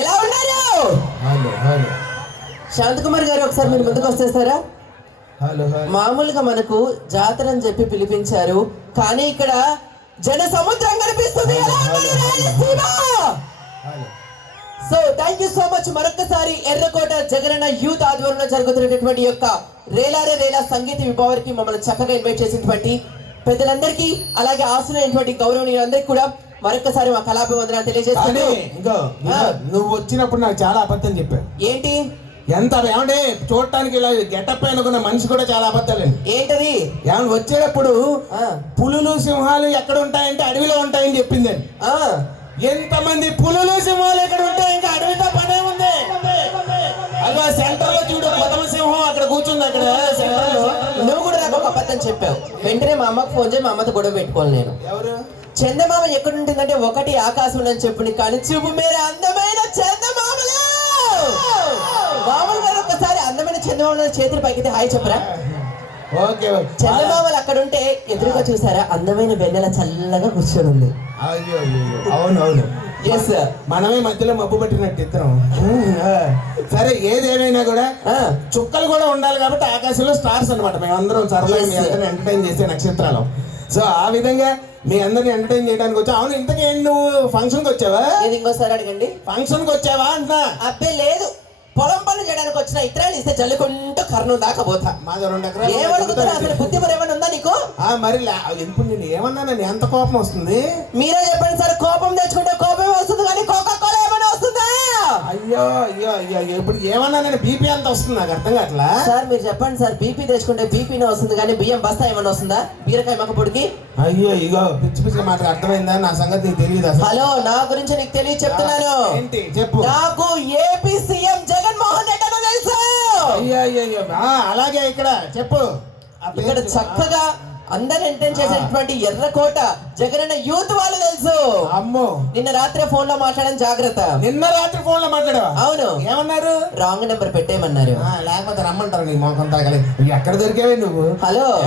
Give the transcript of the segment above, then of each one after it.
ఎలా ఉన్నారు? శాంతకుమార్ గారు ఒకసారి మీరు ముందుకు వచ్చేస్తారా? మామూలుగా మనకు జాతర అని చెప్పి పిలిపించారు కానీ ఇక్కడ జన సముద్రం కనిపిస్తుంది. So thank you so much మరొకసారి ఎర్రకోట జగనన్న యూత్ ఆధ్వర్యంలో జరుగుతున్నటువంటి యొక్క రేలారే రేలా సంగీత విభావానికి మమ్మల్ని చక్కగా ఇన్వైట్ చేసినటువంటి పెద్దలందరికీ అలాగే ఆశలైనటువంటి గౌరవనీయులందరికీ కూడా మరొకసారి మా కళాభివందన తెలియజేస్తాను ఇంకో నువ్వు వచ్చినప్పుడు నాకు చాలా అబద్ధం చెప్పావు. ఏంటి? ఎంత ఏమంటే చూడటానికి ఇలా గెటప్ అనుకున్న మనిషి కూడా చాలా అబద్ధాలండి. ఏంటది? ఏమన్నా వచ్చేటప్పుడు పులులు సింహాలు ఎక్కడ ఉంటాయంటే అడవిలో ఉంటాయని చెప్పిందండి ఆ, ఎంతమంది పులులు సింహాలు ఎక్కడ ఉంటాయి? ఇంకా అడవితో పనే ఉంది. అలా సెంటర్లో చూడు కొత్త సింహం అక్కడ కూర్చుంది అక్కడ. ఒక అబద్ధం చెప్పావు. వెంటనే మా అమ్మకు ఫోన్ చేసి మా అమ్మతో గొడవ పెట్టుకోవాలి నేను. ఎవరు? చందమామ ఎక్కడ ఉంటుందంటే ఒకటి ఆకాశం అని చెప్పుని కానీ చూపు మేరే అందమైన చందమామలు! మామూలుగా ఒకసారి అందమైన చందమామ చేతులు పైకి హాయ్ చెప్పరా? ఓకే చందమామలు అక్కడ ఉంటే ఎదురుగా చూసారా? అందమైన వెన్నెల చల్లగా కూర్చొని ఉంది. అవును అవును. ఎస్ మనమే మధ్యలో మబ్బు పట్టినట్టు ఇద్దరం. సరే ఏదేమైనా కూడా చుక్కలు కూడా ఉండాలి కాబట్టి ఆకాశంలో స్టార్స్ అనమాట మేమందరం సరదాగా మీ. అందరిని ఎంటర్టైన్ చేసే నక్షత్రాలు. సో ఆ విధంగా మీ అందరిని ఎంటర్టైన్ చేయడానికి వచ్చా? అవును ఇంతకీ నువ్వు ఫంక్షన్కి వచ్చావా? ఇది ఇంకోసారి అడగండి. ఫంక్షన్కి వచ్చావా అంటున్నా? అబ్బే లేదు. పొలం పనులు చేయడానికి వచ్చిన ఇతరాలు ఇస్తే చల్లుకుంటూ కర్ణం దాకా పోతా. మాది రెండు ఎకరాలు ఏమడుగుతున్నా అసలు బుద్ధి మరి ఏమైనా ఉందా నీకు? ఆ, మరి ఇప్పుడు నేను ఏమన్నానని ఎంత కోపం వస్తుంది? మీరే చెప్పండి సార్ కోపం తెచ్చుకుంటే కోపం కానీ కోకా కోలా ఏమైనా వస్తుందా? అయ్యో అయ్యో అయ్యో అయ్యో, ఇప్పుడు ఏమన్నానని బీపీ అంత వస్తుంది నాకు అర్థం కావట్లా? సార్ మీరు చెప్పండి సార్. బీపీ తెచ్చుకుంటే బీపీనే వస్తుంది కానీ బియ్యం బస్తా ఏమైనా వస్తుందా? బీరకాయ మక్కపొడికి అయ్యో ఇగో పిచ్చి పిచ్చి మాట అర్థమైందా? నా సంగతి నీకు తెలియదు అసలు హలో నా గురించి నీకు తెలియ చెప్తున్నాను. ఏంటి? చెప్పు. నాకు ఏపీ సీఎం జగన్మోహన్ రెడ్డి అని తెలుసు. అయ్యో అయ్యో అయ్యో ఆ, అలాగే ఇక్కడ చెప్పు. ఇక్కడ. చక్కగా అందరు ఎంటర్టైన్ చేసేటువంటి ఎర్రకోట జగనన్న యూత్ వాళ్ళు తెలుసు. అమ్మో. నిన్న రాత్రి ఫోన్లో మాట్లాడడం జాగ్రత్త. నిన్న రాత్రి ఫోన్లో మాట్లాడావా? అవును. ఏమన్నారు? రాంగ్ నెంబర్ పెట్టేయమన్నారు. లేకపోతే రమ్మంటారు నీ మోకం తాగలే నువ్వు ఎక్కడ దొరికావే నువ్వు? హలో.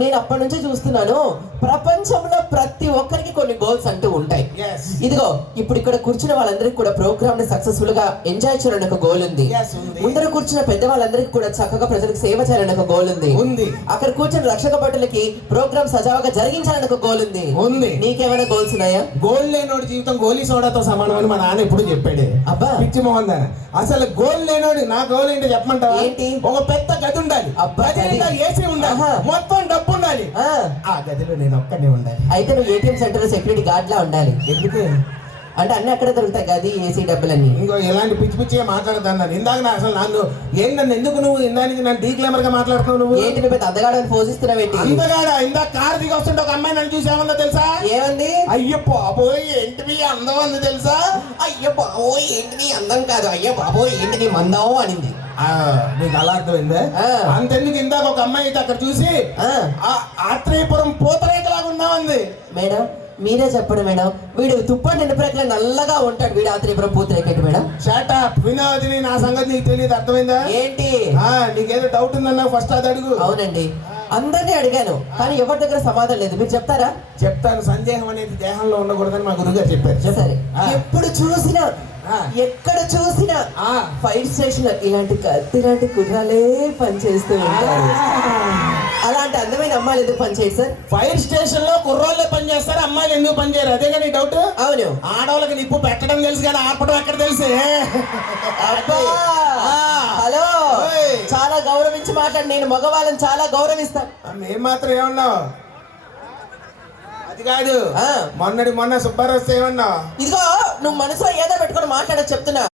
నేను అప్పటి నుంచి చూస్తున్నాను ప్రపంచంలో ప్రతి ఒక్కరికి కొన్ని గోల్స్ అంటూ ఉంటాయి yes. ఇదిగో ఇప్పుడు ఇక్కడ కూర్చున్న వాళ్ళందరికీ కూడా ప్రోగ్రామ్ని సక్సెస్ఫుల్గా ఎంజాయ్ చేయాలని ఒక గోల్ ఉంది. ముందర కూర్చున్న పెద్ద వాళ్ళందరికీ కూడా చక్కగా ప్రజలకు సేవ చేయాలని ఒక గోల్ ఉంది ఉంది. అక్కడ కూర్చున్న రక్షక భటులకి ప్రోగ్రామ్ సజావుగా జరిగించాలని ఒక గోల్ ఉంది ఉంది. నీకేమైనా గోల్స్ ఉన్నాయా గోల్ లేనోడి జీవితం గోలీ సోడాతో సమానం అని మా నాన్న ఎప్పుడు చెప్పాడు అబ్బా. పిచ్చి మోహన్ అసలు గోల్ లేనోడి నా గోల్ ఏంటో చెప్పమంటావా ఏంటి? ఒక పెద్ద గది ఉండాలి ఏసీ ఉండాలి. మొత్తం డబ్బు ఉండాలి ఆ, గదిలో నేను ఒక్కడే ఉండాలి. అయితే నువ్వు ఏటీఎం సెంటర్ సెక్యూరిటీ గార్డ్ లా ఉండాలి. ఎందుకు? అంటే అన్ని అక్కడ దొరుకుతాయి గది ఏసీ డబ్బులన్నీ. ఇంకో ఇలాంటి పిచ్చి పిచ్చిగా మాట్లాడతాను ఇందాక నా అసలు నన్ను ఏం నన్ను ఎందుకు నువ్వు ఇందానికి నన్ను డీక్లెమర్గా మాట్లాడుతున్నావు నువ్వు? ఏంటి పెద్ద అందగాడని పోజిస్తున్నావు ఏంటి? అందగాడ? ఇందాక కార్ దిగి వస్తుంటే ఒక అమ్మాయి నన్ను చూసామన్నా తెలుసా? ఏమంది? అయ్యో బాబోయ్ ఏంటివి అందం అంది తెలుసా? అయ్యో బాబోయ్ ఏంటి అందం కాదు? అయ్యో బాబోయ్ ఏంటి మందం అనింది. ఆ, నీకు అలా అర్థమైందా. అంతెందుకు ఇందాక ఒక అమ్మాయి అయితే అక్కడ చూసి ఆత్రేయపురం పూతరేకలాగా ఉన్నామంది మేడం మీరే చెప్పండి మేడం. వీడు తుప్ప నిండుప్రేకలు నల్లగా ఉంటాడు. వీడు ఆత్రేయపురం పూతరేకెట్టు మేడం. షాటప్ వినోదిని నా సంగతి నీకు తెలియదు. అర్థమైందా? ఏంటి? ఆ, నీకేదో డౌట్ ఉందన్నా ఫస్ట్ అది అడుగు. అవునండి. అందరినీ అడిగాను కానీ ఎవరి దగ్గర సమాధానం లేదు. మీరు చెప్తారా? చెప్తాను. సందేహం అనేది దేహంలో ఉండకూడదని మా గురుగారు చెప్పారు. చెప్పు. సరే. ఎప్పుడు చూసినా. ఎక్కడ చూసినా. ఫైర్ స్టేషన్ ఇలాంటి కత్తి లాంటి కుర్రాలే పనిచేస్తూ ఉంటారు. అమ్మాయిలు ఎందుకు పనిచేయరు సార్? ఫైర్ స్టేషన్లో కుర్రోళ్ళే పని చేస్తారు అమ్మాయిలు ఎందుకు పని చేయరు? అదే కానీ డౌట్ అవును. ఆడవాళ్ళకి నిప్పు పెట్టడం తెలుసు కానీ ఆర్పడం ఎక్కడ తెలుసు. హలో. చాలా గౌరవించి మాట్లాడి నేను మగవాళ్ళని చాలా గౌరవిస్తాను మేము మాత్రం ఏమన్నావు? అది కాదు. మొన్నటి మొన్న సుబ్బారావు వస్తే ఏమన్నావు? ఇదిగో నువ్వు మనసులో ఏదో పెట్టుకొని మాట్లాడ చెప్తున్నా.